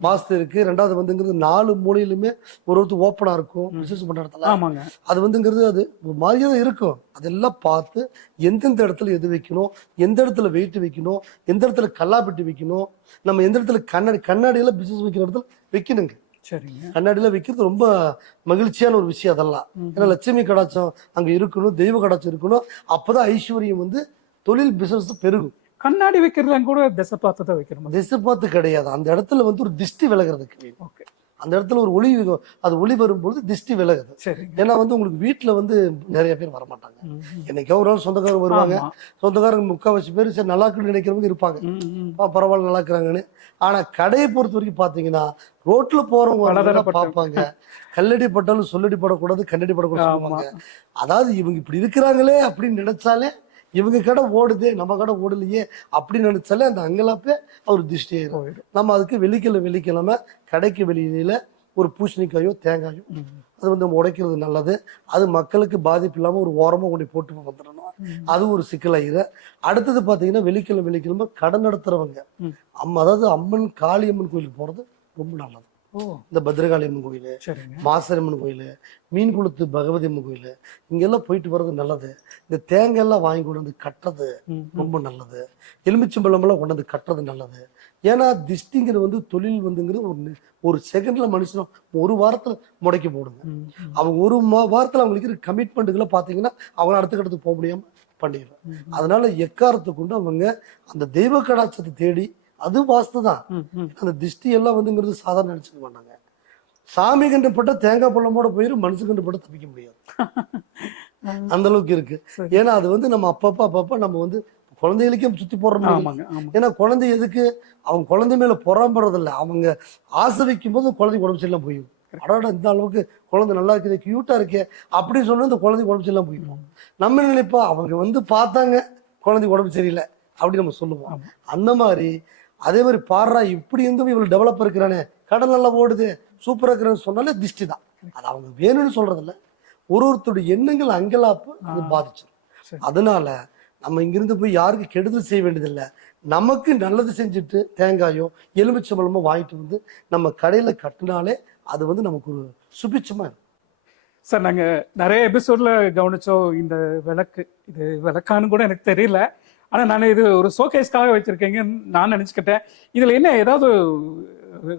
வாஸ்து இருக்கு. ரெண்டாவது வந்துங்கிறது 4 மூலையிலுமே ஒருத்தர் ஓப்பனா இருக்கும் பிசினஸ் பண்ற இடத்துல. ஆமாங்க. அது வந்துங்கிறது அது ஒரு மாதிரியே தான் இருக்கும். அதெல்லாம் பார்த்து எந்தெந்த இடத்துல எது வைக்கணும், எந்த இடத்துல வெயிட் வைக்கணும், எந்த இடத்துல கல்லாப்பெட்டி வைக்கணும், நம்ம எந்த இடத்துல கண்ணாடியெல்லாம் பிசினஸ் வைக்கிற இடத்துல வைக்கணுங்க. சரிங்க. கண்ணாடியில வைக்கிறது ரொம்ப மகிழ்ச்சியான ஒரு விஷயம் அதெல்லாம். ஏன்னா லட்சுமி கடாட்சம் அங்க இருக்கணும், தெய்வ கடாட்சம் இருக்கணும். அப்பதான் ஐஸ்வர்யம் வந்து தொழில் பிசினஸ் பெருகும். கண்ணாடி வைக்கிறதுலாம் கூட திசை பார்த்து தான் வைக்கணும். திசை பார்த்து கிடையாது. அந்த இடத்துல வந்து ஒரு திஷ்டி விலகிறதுக்கு ஓகே. அந்த இடத்துல ஒரு ஒளி அது ஒளி வரும்போது திஷ்டி விலகுது. சரிங்க. ஏன்னா வந்து உங்களுக்கு வீட்டுல வந்து நிறைய பேர் வரமாட்டாங்க. என்னைக்கோ ஒரு நாள் சொந்தக்காரங்க வருவாங்க. சொந்தக்காரங்க 3/4 பேர் சரி நல்லா இருக்குன்னு நினைக்கிறவங்க இருப்பாங்க. பரவாயில்ல நல்லா இருக்கிறாங்கன்னு. ஆனா கடையை பொறுத்த வரைக்கும் பாத்தீங்கன்னா ரோட்ல போறவங்க பார்ப்பாங்க. கல்லடி பட்டாலும் சொல்லடி படக்கூடாது, கண்ணடி படக்கூடாது. அதாவது இவங்க இப்படி இருக்கிறாங்களே அப்படின்னு நினைச்சாலே இவங்க கடை ஓடுதே நம்ம கடை ஓடலையே அப்படின்னு நினைச்சாலே அந்த அங்கலாப்பே அவர் திருஷ்டி ஆயிடும். நம்ம அதுக்கு வெள்ளிக்கிழமை கடைக்கு வெளியில ஒரு பூசணிக்காயோ தேங்காயோ அது வந்து நம்ம உடைக்கிறது நல்லது. அது மக்களுக்கு பாதிப்பு இல்லாம ஒரு ஓரமா கொண்டு போட்டு வந்துடணும். அது ஒரு சிக்கலாயிரு. அடுத்தது பாத்தீங்கன்னா வெள்ளிக்கிழமை கடை நடத்துறவங்க அதாவது அம்மன் காளியம்மன் கோயிலுக்கு போறது ரொம்ப நல்லது. இந்த பத்ரகாளி அம்மன் கோயில், மாசரம்மன் கோயில், மீன்குளத்து பகவதி அம்மன் கோயில் இங்கெல்லாம் போயிட்டு வர்றது நல்லது. இந்த தேங்காய் எல்லாம் வாங்கி கொண்டு வந்து கட்டுறது ரொம்ப நல்லது. எலுமிச்சம்பழம் எல்லாம் கொண்டு வந்து கட்டுறது நல்லது. ஏன்னா திஷ்டிங்கிறது வந்து தொழில் வந்துங்கிறது ஒரு செகண்ட்ல மனுஷனும் ஒரு வாரத்துல முடக்கி போடுங்க. அவங்க ஒரு வாரத்துல அவங்களுக்கு இருக்கிற கமிட்மெண்ட்டுகளை பாத்தீங்கன்னா அவங்க அடுத்த கட்டத்துக்கு போக முடியாம பண்ணிடுறாங்க. அதனால எக்காரத்தை கொண்டு அவங்க அந்த தெய்வ கடாட்சத்தை தேடி அது வாஸ்துதான். அந்த திஷ்டி எல்லாம் வந்துங்கிறது சாதாரண நினைச்சுக்க மாட்டாங்க. சாமி கண்டுபட்ட தேங்காய் பழமோட போயிடும், மனுஷன் கண்டுபட்ட தப்பிக்க முடியாது. அந்த அளவுக்கு இருக்கு. ஏன்னா அது வந்து நம்ம அப்பப்ப நம்ம வந்து குழந்தைகளுக்கே சுத்தி போடுறோம். ஏன்னா குழந்தை எதுக்கு அவங்க குழந்தை மேல பொறாமறது இல்லை. அவங்க ஆசை வைக்கும் போது குழந்தை உடம்பு சரியில்லாம் போயிடும். அடோட இந்த அளவுக்கு குழந்தை நல்லா இருக்குது, கியூட்டா இருக்கே அப்படின்னு சொன்னா இந்த குழந்தை உடம்பு சரியில்லாம் போயிடும். நம்ம நினைப்போம் அவங்க வந்து பார்த்தாங்க குழந்தை உடம்பு சரியில்லை அப்படின்னு நம்ம சொல்லுவோம். அந்த மாதிரி அதே மாதிரி பாடுறா இப்படி இருந்தும் இவ்வளவு டெவலப் இருக்கிறானே, கடல் நல்லா ஓடுது, சூப்பரா இருக்கிறன்னு சொன்னாலே திஷ்டி தான். அது அவங்க வேணும்னு சொல்றது இல்லை. ஒருத்தருடைய எண்ணங்கள் அங்கலாப்பு அது பாதிச்சிடும். அதனால நம்ம இங்கிருந்து போய் யாருக்கு கெடுதல் செய்ய வேண்டியதில்லை. நமக்கு நல்லது செஞ்சுட்டு தேங்காயோ எலுமிச்சம்பழமோ வாங்கிட்டு வந்து நம்ம கடையில கட்டினாலே அது வந்து நமக்கு ஒரு சுபிட்சமா இருக்கும். சார் நாங்க நிறைய எபிசோட்ல கவனிச்சோம் இந்த விளக்கு. இது விளக்கான்னு கூட எனக்கு தெரியல. ஆனா நான் இது ஒரு ஷோகேஸ்க்காக வச்சிருக்கீங்கன்னு நான் நினைச்சுக்கிட்டேன். இதுல என்ன ஏதாவது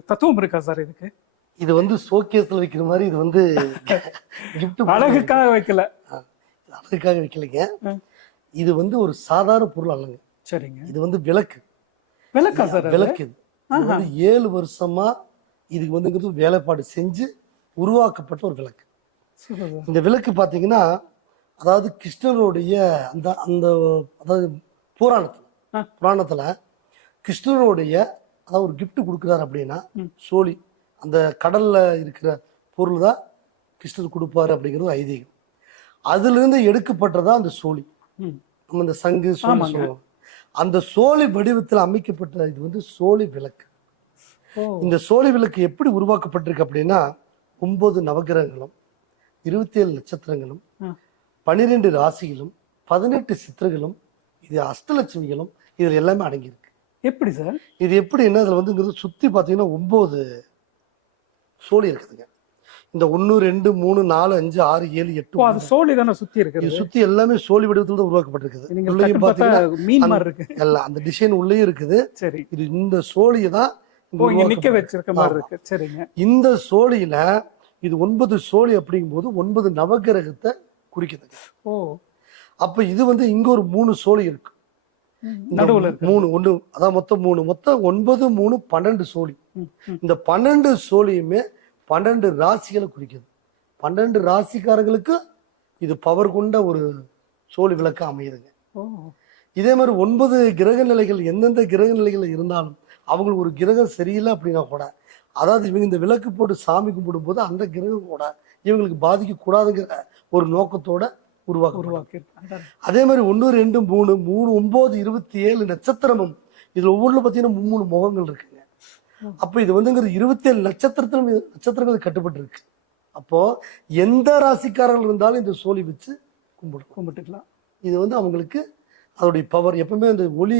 தத்துவம் இருக்கா சார் இதுக்கு? இது வந்து ஷோகேஸ்ல வைக்கிற மாதிரி இது வந்து கிஃப்ட் அழகுக்காக வைக்கல, அழகுக்காக வைக்கலைங்க. இது வந்து ஒரு சாதாரண பொருள் அல்லங்க. சரிங்க. இது வந்து விளக்கு. விளக்கா சார்? விளக்கு. இது வந்து 7 வருஷமா இதுக்கு வந்து வேலைப்பாடு செஞ்சு உருவாக்கப்பட்ட ஒரு விளக்கு. இந்த விளக்கு பாத்தீங்கன்னா அதாவது கிருஷ்ணருடைய அந்த அந்த அதாவது புராணத்துல கிருஷ்ணருடைய அதாவது ஒரு கிஃப்ட் கொடுக்குறாரு அப்படின்னா சோழி அந்த கடல்ல இருக்கிற பொருள் தான் கிருஷ்ணர் கொடுப்பாரு அப்படிங்கிறது ஐதீகம். அதுல இருந்து எடுக்கப்பட்டதா அந்த சோழி. நம்ம இந்த சங்கு சோழி சொல்லுவோம். அந்த சோழி வடிவத்தில் அமைக்கப்பட்ட இது வந்து சோழி விளக்கு. இந்த சோழி விளக்கு எப்படி உருவாக்கப்பட்டிருக்கு அப்படின்னா 9 நவகிரகங்களும் 27 நட்சத்திரங்களும் 12 ராசிகளும் 18 சித்திரங்களும் இது அஷ்டலட்சுமிகளும் இதுல எல்லாமே அடங்கியிருக்கு. எப்படி சார் இது எப்படின்னா இதுல வந்து சுத்தி பாத்தீங்கன்னா 9 சோழி இருக்குதுங்க. இந்த 1 2 3 4 5 6 7 8 அது சோழி தானே சுத்தி இருக்கு. இது சுத்தி எல்லாமே சோழி வடிவத்துல தான் உருவாக்கப்பட்டிருக்குது. உள்ளேயும் பாத்தீங்கன்னா மீன் மாதிரி இருக்கு. எல்லாம் அந்த டிசைன் உள்ளே இருக்குது. சரி. இது இந்த சோழியை தான் இங்க நிக்க வச்சிருக்க மாதிரி இருக்கு. சரிங்க. இந்த சோழியில இது 9 சோழி அப்படிங்கும் போது 9 நவகிரகத்தை குறிக்குது. அப்ப இது வந்து இங்க ஒரு 3 சோழி இருக்கு. நடுவுல 3 1 அதான் மொத்தம் 3 மொத்தம் 9 3 12 சோழி. இந்த 12 சோழியுமே 12 ராசிகளை குறிக்குது. 12 ராசிக்காரங்களுக்கு இது பவர் கொண்ட ஒரு சோழி விளக்கு அமையுதுங்க. இதே மாதிரி 9 கிரக நிலைகள் எந்தெந்த கிரக நிலைகள் இருந்தாலும் அவங்களுக்கு ஒரு கிரகம் சரியில்லை அப்படின்னா கூட அதாவது இவங்க இந்த விளக்கு போட்டு சாமி கும்பிடும் போது அந்த கிரகம் கூட இவங்களுக்கு பாதிக்க கூடாதுங்கிற ஒரு நோக்கத்தோட உருவாக்கி. அதே மாதிரி 1 2 3 3 9 27 நட்சத்திரமும் இதுல ஒவ்வொன்றுல பாத்தீங்கன்னா 3 முகங்கள் இருக்குங்க. அப்ப இது வந்து 27 நட்சத்திரங்கள் கட்டுப்பட்டு இருக்கு. அப்போ எந்த ராசிக்காரர்கள் இருந்தாலும் இந்த சோழி வச்சு கும்பிட்டுக்கலாம். இது வந்து அவங்களுக்கு அதோடைய பவர் எப்பவுமே அந்த ஒளி,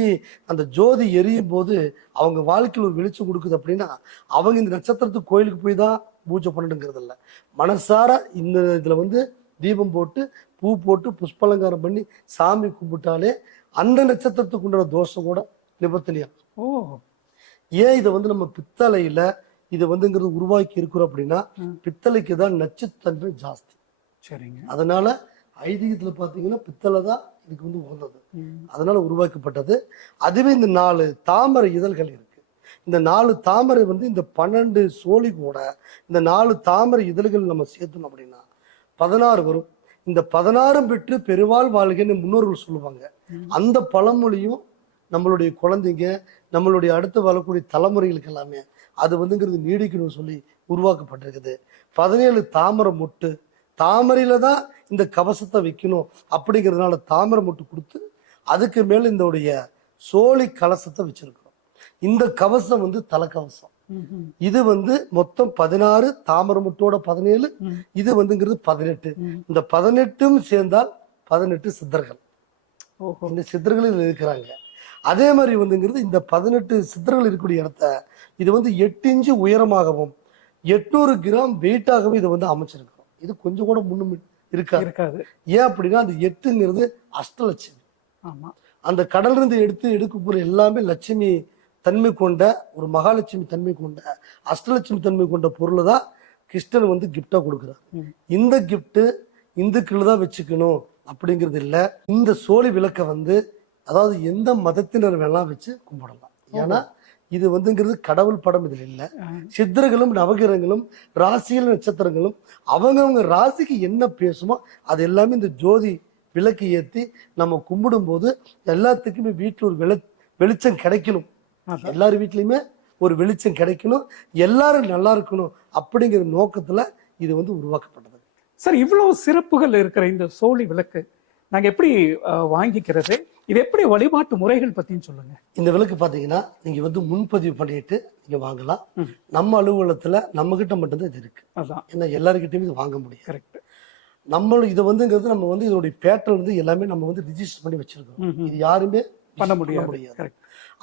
அந்த ஜோதி எரியும் போது அவங்க வாழ்க்கையில் ஒரு வெளிச்சம் கொடுக்குது அப்படின்னா அவங்க இந்த நட்சத்திரத்துக்கு கோயிலுக்கு போய் தான் பூஜை பண்ணணுங்கிறது இல்லை. மனசார இந்த இதுல வந்து தீபம் போட்டு பூ போட்டு புஷ்பலங்காரம் பண்ணி சாமி கும்பிட்டாலே அந்த நட்சத்திரத்துக்கு உண்டான தோஷம் கூட நிவர்த்தனையா. ஓ, ஏன் இதை வந்து நம்ம பித்தளையில இதை வந்துங்கிறது உருவாக்கி இருக்கிறோம் அப்படின்னா பித்தளைக்கு தான் நச்சுத்தன்மை ஜாஸ்தி. சரிங்க. அதனால ஐதீகத்துல பாத்தீங்கன்னா பித்தளை தான் இதுக்கு வந்து உகந்தது. அதனால உருவாக்கப்பட்டது. அதுவே இந்த 4 தாமரை இதழ்கள் இருக்கு. இந்த 4 தாமரை வந்து இந்த 12 சோழி கூட இந்த 4 தாமரை இதழ்கள் நம்ம சேர்த்தணும் அப்படின்னா 16 வரும். இந்த 16 பெற்று பெருவாள் வாழ்கைன்னு முன்னோர்கள் சொல்லுவாங்க. அந்த பழமொழியும் நம்மளுடைய குழந்தைங்க, நம்மளுடைய அடுத்து வரக்கூடிய தலைமுறைகளுக்கு எல்லாமே அது வந்துங்கிறது நீடிக்கணும்னு சொல்லி உருவாக்கப்பட்டிருக்குது. 17 தாமரை மொட்டு, தாமரையில தான் இந்த கவசத்தை வைக்கணும் அப்படிங்கிறதுனால தாமரை மொட்டு கொடுத்து அதுக்கு மேல இந்த சோழி கலசத்தை வச்சிருக்கிறோம். இந்த கவசம் வந்து தலைக்கவசம். இது வந்து மொத்தம் 16, தாமரை மொட்டோட 17, இது வந்துங்கிறது 18. இந்த 18ம் சேர்ந்தால் 18 சித்தர்கள். இந்த சித்தர்கள் இதுல இருக்கிறாங்க. அதே மாதிரி வந்துங்கிறது இந்த 18 சித்தர்கள் இருக்கக்கூடிய இடத்த இது வந்து 8 இன்ச்சு உயரமாகவும் 800 கிராம் வெயிட்டாகவும் இதை வந்து அமைச்சிருக்கிறோம். இது கொஞ்சம் கூட முன்னும் இருக்காது. ஏன் அப்படின்னா அந்த 8ங்கிறது அஷ்டலட்சுமி. ஆமா, அந்த கடல்ல இருந்து எடுக்க போற எல்லாமே லட்சுமி தன்மை கொண்ட ஒரு மகாலட்சுமி தன்மை கொண்ட அஷ்டலட்சுமி தன்மை கொண்ட பொருளை தான் கிருஷ்ணன் வந்து கிஃப்டா கொடுக்குறார். இந்த கிஃப்ட் இந்துக்கள் தான் வச்சுக்கணும் அப்படிங்கிறது இல்லை. இந்த சோழி விளக்க வந்து அதாவது எந்த மதத்தினர் வேணாம் வச்சு கும்பிடலாம். ஏன்னா இது வந்துங்கிறது கடவுள் படம் இதுல இல்ல. சித்தர்களும் நவகிரகங்களும் ராசிகள் நட்சத்திரங்களும் அவங்கவுங்க ராசிக்கு என்ன பேசுமோ அது எல்லாமே இந்த ஜோதி விளக்கு ஏற்றி நம்ம கும்பிடும் போது எல்லாத்துக்குமே வீட்டுல ஒரு வெளிச்சம் கிடைக்கணும். எல்லாரும் வீட்லயுமே ஒரு வெளிச்சம் கிடைக்கணும், எல்லாரும் நல்லா இருக்கணும் அப்படிங்கிற நோக்கத்துல இது வந்து உருவாக்கப்பட்டது. சார், இவ்வளவு சிறப்புகள் இருக்கிற இந்த சோழி விளக்கு நாங்க எப்படி வாங்கிக்கிறது? இது எப்படி வழிபாட்டு முறைகள் பத்தியும் சொல்லுங்க. இந்த விளக்கு பாத்தீங்கன்னா நீங்க வந்து முன்பதிவு பண்ணிட்டு நீங்க வாங்கலாம். நம்ம அலுவலகத்துல நம்ம கிட்ட மட்டும்தான் இது இருக்கு. அதான், ஏன்னா எல்லாருக்கிட்டையும் இது வாங்க முடியும். கரெக்ட். நம்ம இதை வந்துங்கிறது நம்ம வந்து இதோடைய பேட்டர்ன் வந்து எல்லாமே நம்ம வந்து ரிஜிஸ்டர் பண்ணி வச்சிருக்கோம். இது யாருமே பண்ண முடியாது.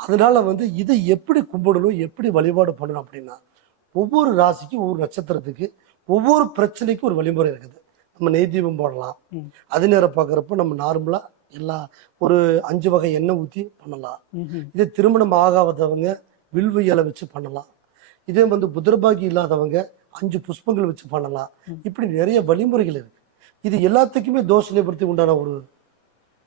அதனால வந்து இதை எப்படி கும்பிடணும், எப்படி வழிபாடு பண்ணணும் அப்படின்னா ஒவ்வொரு ராசிக்கும் ஒவ்வொரு நட்சத்திரத்துக்கு ஒவ்வொரு பிரச்சனைக்கும் ஒரு வழிமுறை இருக்குது. நம்ம நெய் தீபம் போடலாம். அது நேரம் பார்க்குறப்ப நம்ம நார்மலா எல்லாம் ஒரு 5 வகை எண்ணெய் ஊற்றி பண்ணலாம். இதே திருமணம் ஆகாதவங்க வில்வ இலை வச்சு பண்ணலாம். இதே வந்து புத்திரபாகி இல்லாதவங்க 5 புஷ்பங்கள் வச்சு பண்ணலாம். இப்படி நிறைய வழிமுறைகள் இருக்கு. இது எல்லாத்துக்குமே தோஷ நிவர்த்தி உண்டான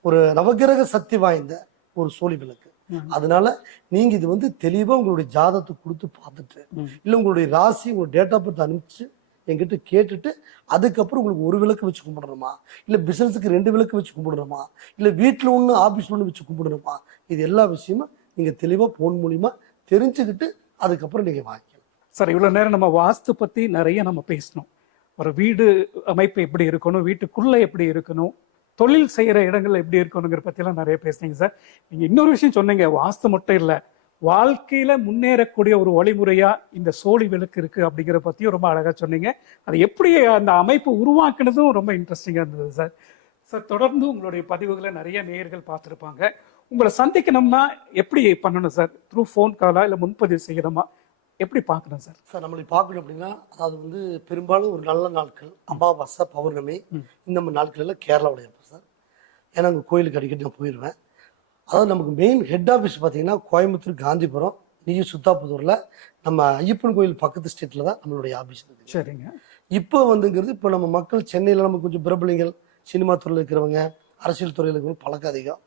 ஒரு நவகிரக சக்தி வாய்ந்த ஒரு சோழி விளக்கு. அதனால நீங்க இது வந்து தெளிவா உங்களுடைய ஜாதகத்தை கொடுத்து பார்த்துட்டு இல்ல உங்களுடைய ராசி உங்க டேட் ஆஃப் பர்த் அனுப்பிச்சு என்கிட்ட கேட்டுட்டு அதுக்கப்புறம் உங்களுக்கு ஒரு விளக்கு வச்சு கும்பிடணுமா, இல்ல பிசினஸுக்கு 2 விளக்கு வச்சு கும்பிடணுமா, இல்ல வீட்டுல ஒண்ணு ஆபீஸ்ல ஒண்ணு வச்சு கும்பிடணுமா, இது எல்லா விஷயமும் நீங்க தெளிவா போன் மூலியமா தெரிஞ்சுக்கிட்டு அதுக்கப்புறம் நீங்க வாங்கிக்கலாம். சார், இவ்வளவு நேரம் நம்ம வாஸ்து பத்தி நிறைய நம்ம பேசணும். ஒரு வீடு அமைப்பு எப்படி இருக்கணும், வீட்டுக்குள்ள எப்படி இருக்கணும், தொழில் செய்யற இடங்கள் எப்படி இருக்கணுங்கிற பத்தி எல்லாம் நிறைய பேசுனீங்க சார். நீங்க இன்னொரு விஷயம் சொன்னீங்க, வாஸ்து மட்டும் இல்ல வாழ்க்கையில முன்னேறக்கூடிய ஒரு வழிமுறையா இந்த சோழி விளக்கு இருக்கு அப்படிங்கிற பத்தியும் ரொம்ப அழகா சொன்னீங்க. அது எப்படி அந்த அமைப்பு உருவாக்குனதும் ரொம்ப இன்ட்ரெஸ்டிங்கா இருந்தது சார். சார், தொடர்ந்து உங்களுடைய பதிவுகளை நிறைய நேயர்கள் பார்த்துருப்பாங்க. உங்களை சந்திக்கணும்னா எப்படி பண்ணணும் சார்? த்ரூ ஃபோன் காலா இல்ல முன்பதிவு செய்யணுமா, எப்படி பார்க்கணும் சார்? சார், நம்மளை பார்க்கணும் அப்படின்னா அதாவது வந்து பெரும்பாலும் ஒரு நல்ல நாட்கள் அமாவாசை பௌர்ணமி இந்த மாதிரி நாட்கள் எல்லாம் கேரளாவில் இருப்பேன் சார். ஏன்னா அங்கே கோயிலுக்கு அடிக்கடி நான் போயிடுவேன். அதாவது நமக்கு மெயின் ஹெட் ஆஃபீஸ் பார்த்தீங்கன்னா கோயம்புத்தூர் காந்திபுரம் சுத்தாப்புதூரில் நம்ம ஐயப்பன் கோயில் பக்கத்து ஸ்டேட்டில் தான் நம்மளுடைய ஆஃபீஸ் இருக்குது. சரிங்க. இப்போ வந்துங்கிறது இப்போ நம்ம மக்கள் சென்னையில் நம்ம கொஞ்சம் பிரபலங்கள் சினிமா துறையில் இருக்கிறவங்க அரசியல் துறையில் இருக்கிறவங்க பழக்கம் அதிகம்.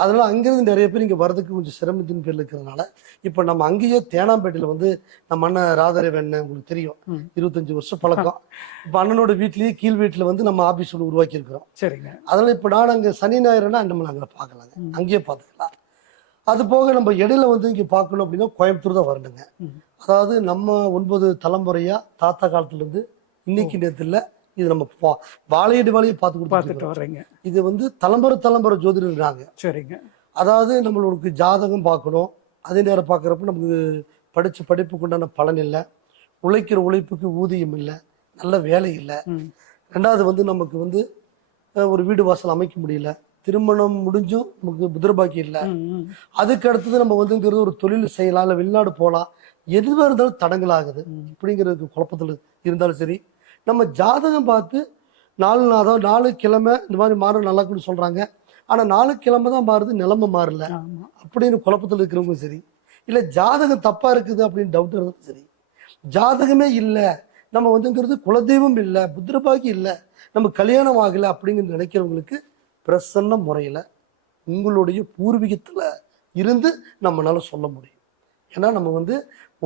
அதனால அங்கிருந்து நிறைய பேர் இங்கே வரதுக்கு கொஞ்சம் சிரமத்தின் பேர் இருக்கிறதுனால இப்போ நம்ம அங்கேயே தேனாம்பேட்டையில் வந்து நம்ம அண்ணன் ராதாரவன் உங்களுக்கு தெரியும், 25 வருஷம் பழக்கம். இப்போ அண்ணனோட வீட்லேயே கீழ் வீட்டில் வந்து நம்ம ஆஃபீஸ் ஒன்று உருவாக்கி இருக்கிறோம். சரிங்க. அதனால இப்போ நான் அங்கே சனி ஞாயிறுனா நம்ம அங்கே பார்க்கலாங்க, அங்கேயே பார்த்துக்கலாம். அது போக நம்ம இடையில வந்து இங்கே பார்க்கணும் அப்படின்னா கோயம்புத்தூர் தான் வரணுங்க. அதாவது நம்ம 9 தலைமுறையா தாத்தா காலத்துலேருந்து இன்னைக்கு நேரத்தில் இது நம்ம வாழையடி வாழையை பார்த்துட்டு வர்றீங்க. இது வந்து தலைமுறை ஜோதிடர்றாங்க. சரிங்க. அதாவது நம்மளுக்கு ஜாதகம் பார்க்கணும், அதே நேரம் பார்க்குறப்ப நமக்கு படித்த படிப்புக்கு உண்டான பலன் இல்லை, உழைக்கிற உழைப்புக்கு ஊதியம் இல்லை, நல்ல வேலை இல்லை. ரெண்டாவது வந்து நமக்கு வந்து ஒரு வீடு வாசல் அமைக்க முடியல, திருமணம் முடிஞ்சும் நமக்கு புத்திரபாக்கி இல்லை, அதுக்கு அடுத்தது நம்ம வந்துங்கிறது ஒரு தொழில் செய்யலாம், இல்லை வெளிநாடு போகலாம், எதுவாக இருந்தாலும் தடங்கள் ஆகுது இப்படிங்கிறதுக்கு குழப்பத்தில் இருந்தாலும் சரி, நம்ம ஜாதகம் பார்த்து 4 கிழமை இந்த மாதிரி மாற நல்லா இருக்குன்னு சொல்றாங்க, ஆனா 4 கிழமை தான் மாறுது, நிலைமை மாறல அப்படின்னு குழப்பத்தில் இருக்கிறவங்க சரி, இல்ல ஜாதகம் தப்பா இருக்குது அப்படின்னு டவுட் இருந்தாலும் சரி, ஜாதகமே இல்லை, நம்ம வந்துங்கிறது குலதெய்வம் இல்லை, புத்திரபாகி இல்லை, நம்ம கல்யாணம் ஆகலை அப்படிங்கிற நினைக்கிறவங்களுக்கு பிரசன்ன முறையில உங்களுடைய பூர்வீகத்துல இருந்து நம்மளால சொல்ல முடியும். ஏன்னா நம்ம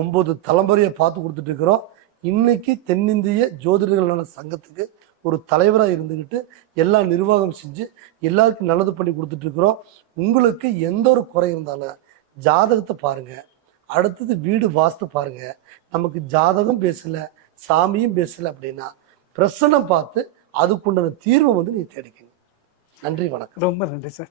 9 தலைமுறையை பார்த்து கொடுத்துட்டு இருக்கிறோம். இன்னைக்கு தென்னிந்திய ஜோதிடர்கள் நல சங்கத்துக்கு ஒரு தலைவராக இருந்துக்கிட்டு எல்லா நிர்வாகம் செஞ்சு எல்லாருக்கும் நல்லது பண்ணி கொடுத்துட்டு இருக்கிறோம். உங்களுக்கு எந்த ஒரு குறை இருந்தாலும் ஜாதகத்தை பாருங்க, அடுத்தது வீடு வாஸ்து பாருங்க. நமக்கு ஜாதகம் பேசல, சாமியும் பேசல அப்படின்னா பிரசனம் பார்த்து அதுக்குண்டான தீர்வை நீ தேடிக்கங்க. நன்றி, வணக்கம். ரொம்ப நன்றி சார்.